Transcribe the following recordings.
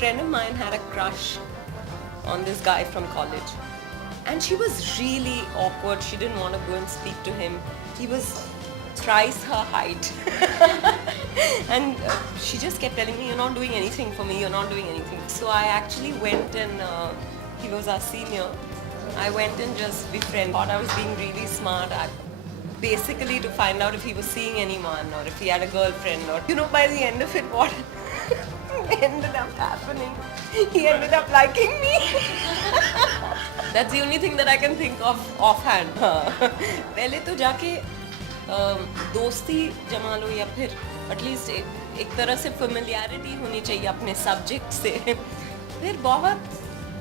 friend of mine had a crush on this guy from college, and she was really awkward. She didn't want to go and speak to him. He was thrice her height. And she just kept telling me, you're not doing anything for me, you're not doing anything. So I actually went and he was our senior. I went and just befriended. Thought I was being really smart. Basically to find out if he was seeing anyone or if he had a girlfriend, or by the end of it, what ended up happening, he ended up liking me. That's the only thing that I can think of offhand. पहले तो जाके दोस्ती जमा लो, या फिर at least एक तरह से फेमिलियरिटी होनी चाहिए अपने सब्जेक्ट से. फिर बहुत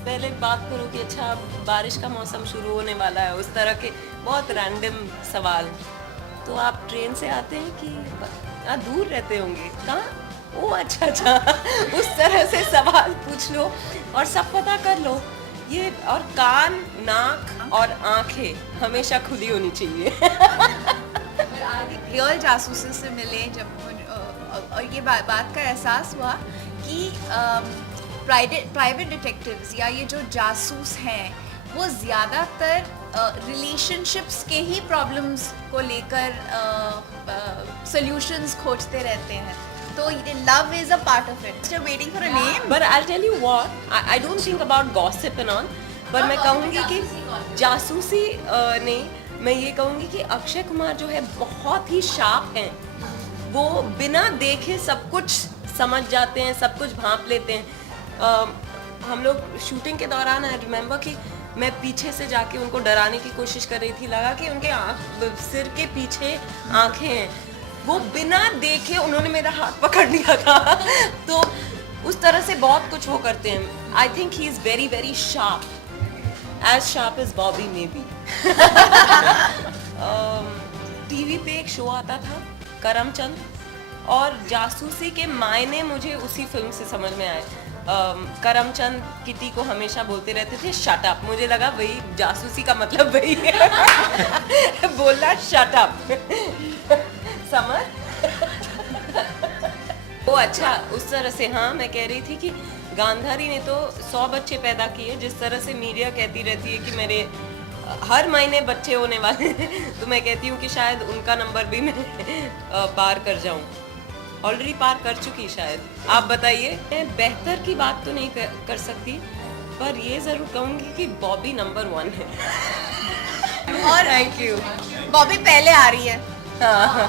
पहले बात करो कि अच्छा बारिश का मौसम शुरू होने वाला है, उस तरह के बहुत रैंडम सवाल. तो आप ट्रेन से आते हैं कि दूर रहते होंगे, कहाँ, ओ अच्छा अच्छा, उस तरह से सवाल पूछ लो और सब पता कर लो. ये और कान, नाक और आंखें हमेशा खुली होनी चाहिए. रियल जासूसी से मिले जब और ये बात का एहसास हुआ कि प्राइवेट डिटेक्टिव्स या ये जो जासूस हैं वो ज़्यादातर रिलेशनशिप्स के ही प्रॉब्लम्स को लेकर सॉल्यूशंस खोजते रहते हैं. तो love is a part of it. Still waiting for a name. But I'll tell you what, I don't think about gossip and all. पर मैं कहूँगी कि जासूसी ने, मैं ये कहूँगी कि अक्षय कुमार जो है बहुत ही शार्प हैं. वो बिना देखे सब कुछ समझ जाते हैं, सब कुछ भांप लेते हैं. हम लोग शूटिंग के दौरान आई रिमेम्बर कि मैं पीछे से जाके उनको डराने की कोशिश कर रही थी. लगा कि उनके सिर के पीछे आंखें हैं. वो बिना देखे उन्होंने मेरा हाथ पकड़ लिया था. तो उस तरह से बहुत कुछ वो करते हैं. I think he is very very sharp, as sharp as Bobby may be. TV पे एक शो आता था करमचंद, और जासूसी के मायने मुझे उसी फिल्म से समझ में आए. करमचंद किटी को हमेशा बोलते रहते थे शट अप. मुझे लगा वही जासूसी का मतलब वही है. बोलना शट अप. समझ. वो अच्छा उस तरह से. हाँ, मैं कह रही थी कि गांधारी ने तो 100 बच्चे पैदा किए. जिस तरह से मीडिया कहती रहती है कि मेरे हर महीने बच्चे होने वाले हैं, तो मैं कहती हूँ कि शायद उनका नंबर भी मैं पार कर जाऊँ. ऑलरेडी पार कर चुकी शायद. आप बताइए. मैं बेहतर की बात तो नहीं कर सकती, पर ये ज़रूर कहूँगी कि बॉबी नंबर 1 है. और थैंक यू. बॉबी पहले आ रही है. हाँ.